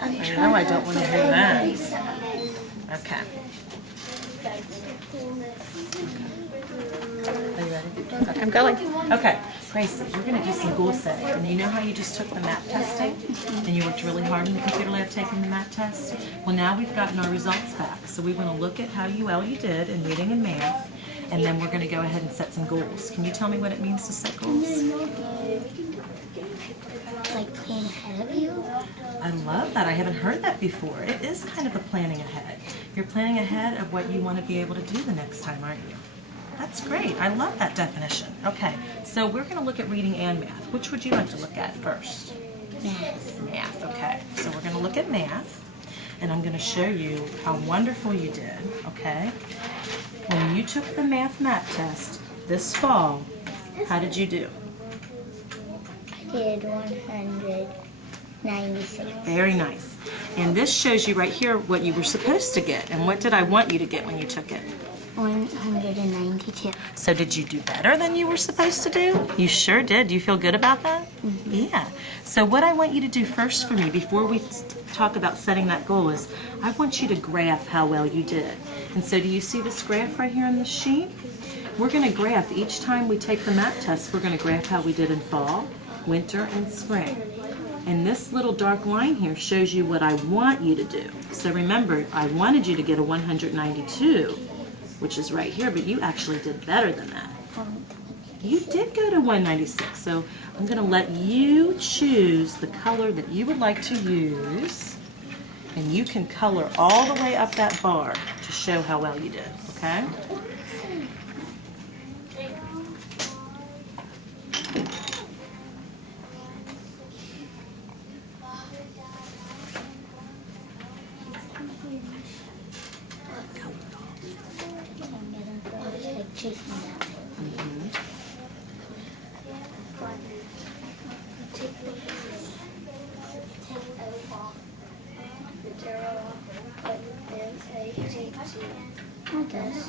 I know I don't want to hear that. Okay. Are you ready? Okay. I'm going. Okay, Gracie, we're going to do some goal setting. And you know how you just took the math testing? And you worked really hard in the computer lab taking the math test? Well, now we've gotten our results back. So we want to look at how well you did in reading and math. And then we're going to go ahead and set some goals. Can you tell me what it means to set goals? Like planning ahead of you? I love that. I haven't heard that before. It is kind of a planning ahead. You're planning ahead of what you want to be able to do the next time, aren't you? That's great. I love that definition. Okay, so we're going to look at reading and math. Which would you like to look at first? Math. Math, okay. So we're going to look at math, and I'm going to show you how wonderful you did, okay? When you took the math test this fall, how did you do? I did 196. Very nice. And this shows you right here what you were supposed to get. And what did I want you to get when you took it? 192. So did you do better than you were supposed to do? You sure did. Do you feel good about that? Mm-hmm. Yeah. So what I want you to do first for me before we talk about setting that goal is I want you to graph how well you did. And so do you see this graph right here on the sheet? We're going to graph each time we take the math test. We're going to graph how we did in fall, winter, and spring. And this little dark line here shows you what I want you to do. So remember, I wanted you to get a 192, which is right here, but you actually did better than that. You did go to 196, so I'm going to let you choose the color that you would like to use, and you can color all the way up that bar to show how well you did, okay?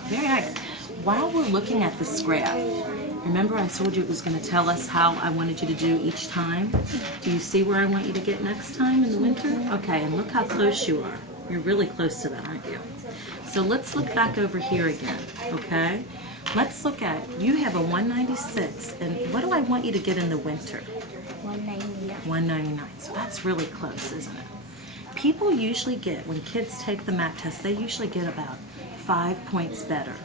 Very nice. While we're looking at this graph, remember I told you it was going to tell us how I wanted you to do each time? Do you see where I want you to get next time in the winter? Okay, and look how close you are. You're really close to that, aren't you? So let's look back over here again, okay? Let's look at, you have a 196, and what do I want you to get in the winter? 199. 199, so that's really close, isn't it? People usually get, when kids take the math test, they usually get about 5 points better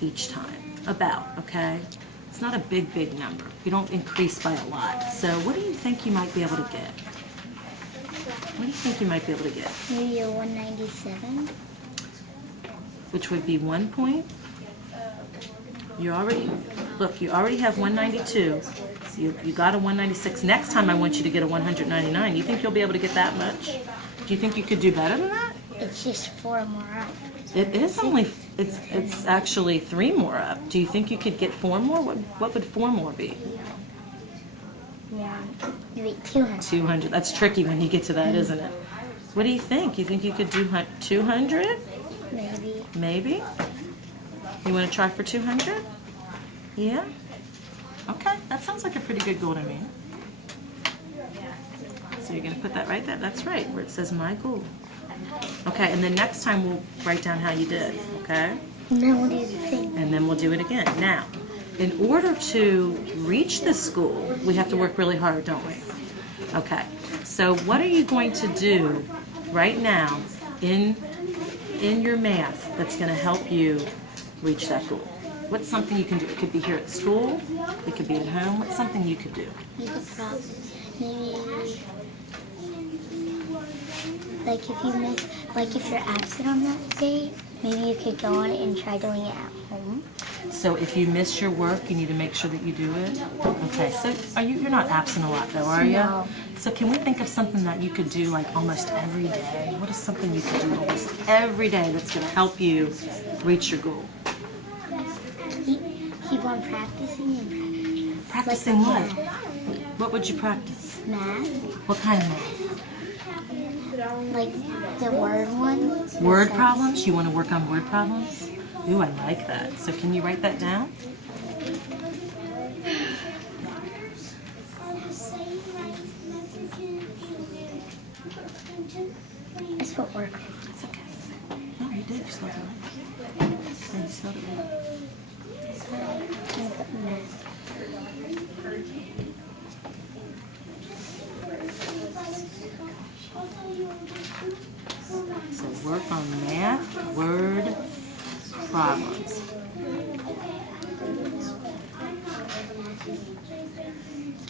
each time. About, okay? It's not a big number. You don't increase by a lot. So what do you think you might be able to get? What do you think you might be able to get? Maybe a 197. Which would be 1 point. You already have 192. So you got a 196. Next time I want you to get a 199. You think you'll be able to get that much? Do you think you could do better than that? It's just 4 more up. It is only, it's actually 3 more up. Do you think you could get 4 more? What would 4 more be? Yeah, maybe 200. 200. That's tricky when you get to that, isn't it? What do you think? You think you could do 200? Maybe. Maybe? You want to try for 200? Yeah? Okay, that sounds like a pretty good goal to me. So you're going to put that right there. That's right, where it says my goal. Okay, and then next time we'll write down how you did, okay? And then we'll do the thing. And then we'll do it again. Now, in order to reach this goal, we have to work really hard, don't we? Okay, so what are you going to do right now in your math that's going to help you reach that goal? What's something you can do? It could be here at school, it could be at home. What's something you could do? You could probably, maybe, like if you miss, like if you're absent on that day, maybe you could go on it and try doing it at home. So if you miss your work, you need to make sure that you do it? Okay, so you're not absent a lot though, are you? No. So can we think of something that you could do like almost every day? What is something you could do almost every day that's going to help you reach your goal? Keep on practicing and Practicing like what? What would you practice? math. What kind of math? Like the word one. Word problems? You want to work on word problems? Ooh, I like that. So can you write that down? spelled work. It's okay. No, you did. You spelled it right. Yeah, you spelled it right. I'm gonna put math. So work on math, word, problems.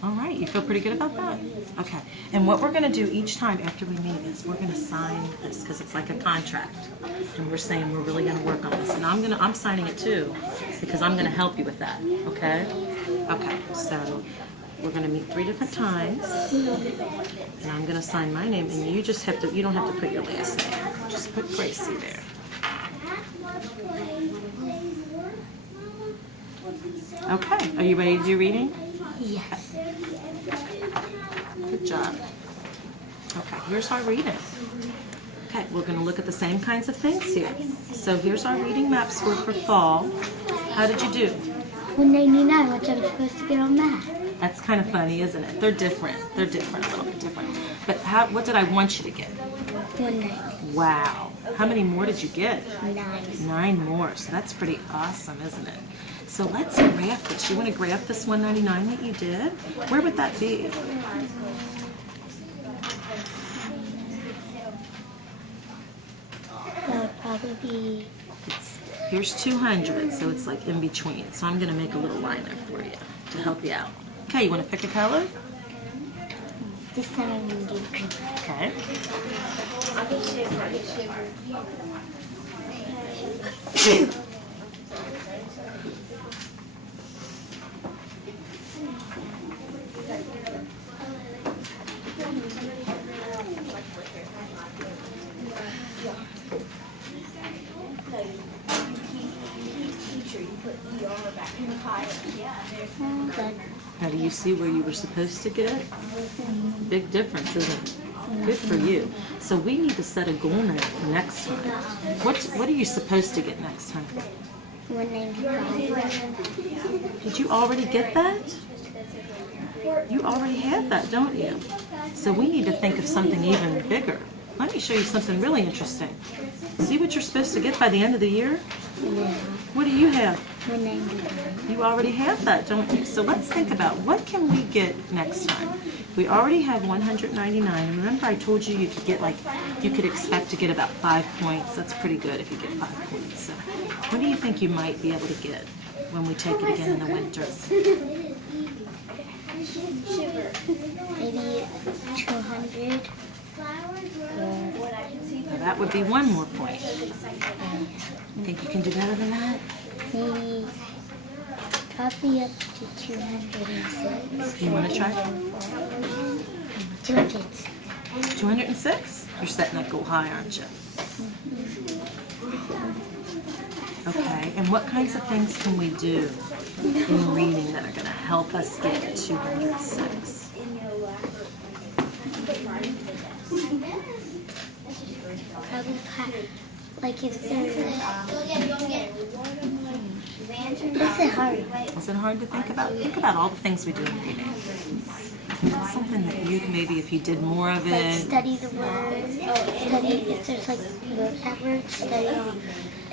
All right, you feel pretty good about that? Okay, and what we're gonna do each time after we meet is we're gonna sign this because it's like a contract. And we're saying we're really gonna work on this. And I'm signing it too because I'm gonna help you with that, okay? Okay, so we're gonna meet 3 different times. And I'm gonna sign my name and you just have to, you don't have to put your last name. Just put Gracie there. Okay, are you ready to do reading? Yes. Good job. Okay, here's our reading. Okay, we're going to look at the same kinds of things here. So here's our reading map score for fall. How did you do? 199, which I'm supposed to get on math. That's kind of funny, isn't it? They're different. They're different, a little bit different. But what did I want you to get? 190. Wow. How many more did you get? 9. 9 more. So that's pretty awesome, isn't it? So let's graph this. You want to graph this 199 that you did? Where would that be? That would probably be Here's 200, so it's like in between. So I'm going to make a little line there for you to help you out. Okay, you want to pick a color? this time I'm going to do green. Okay. Good. Now, do you see where you were supposed to get it? Big difference, isn't it? Good for you. So we need to set a goal now for next time. What are you supposed to get next time? 195. Did you already get that? You already have that, don't you? So we need to think of something even bigger. Let me show you something really interesting. See what you're supposed to get by the end of the year? Yeah. What do you have? 199. You already have that, don't you? So let's think about what can we get next time. We already have 199, and remember I told you you could get you could expect to get about 5 points. That's pretty good if you get 5 points. So what do you think you might be able to get when we take it again in the winter? Maybe 200. Now that would be 1 more point. Think you can do better than that? Maybe probably up to 206. You want to try? 200. 206? You're setting that goal high, aren't you? Okay, and what kinds of things can we do in reading that are going to help us get 206? Probably like if there's This is hard. Is it hard to think about? Think about all the things we do in reading. It's something that you maybe if you did more of Like it. study the words, study if there's like vocab words, study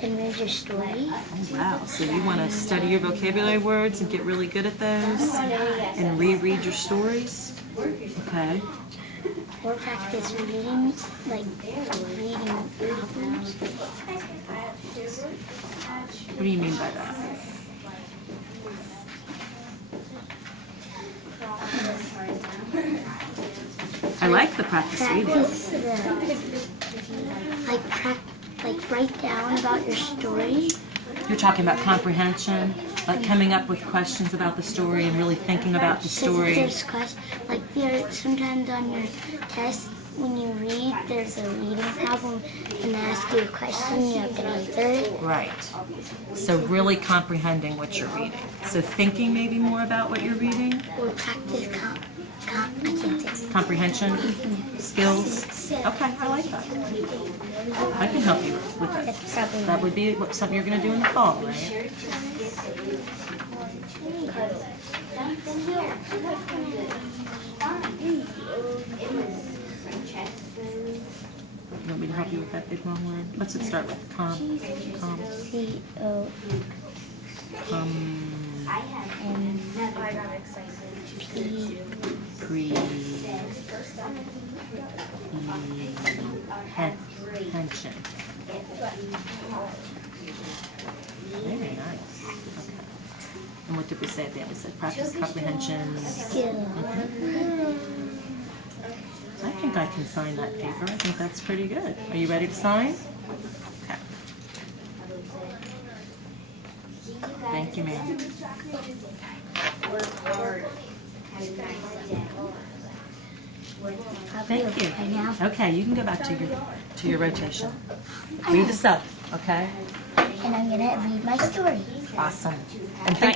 and read your story. Oh, wow. So you want to study your vocabulary words and get really good at those and reread your stories? Okay. Or practice reading, like reading problems. What do you mean by that? I like the practice reading. Practice like write down about your story. You're talking about comprehension, like coming up with questions about the story and really thinking about the story. There's like sometimes on your test when you read, there's a reading problem and they ask you a question, you have to answer it. Right. So really comprehending what you're reading. So thinking maybe more about what you're reading. Or practice I can't say. Comprehension skills. Okay, I like that. I can help you with that. That's probably That would be something you're going to do in the fall, right? You want me to help help you with that big long word. What's it start with? C-O-M. Comprehension. Very nice. Okay. And what did we say at the end? We said practice comprehension. Skill. I think I can sign that paper. I think that's pretty good. Are you ready to sign? Okay. Thank you, ma'am. Thank you. Okay, you can go back to your rotation. Read the stuff, okay? And I'm gonna read my story. Awesome. And thank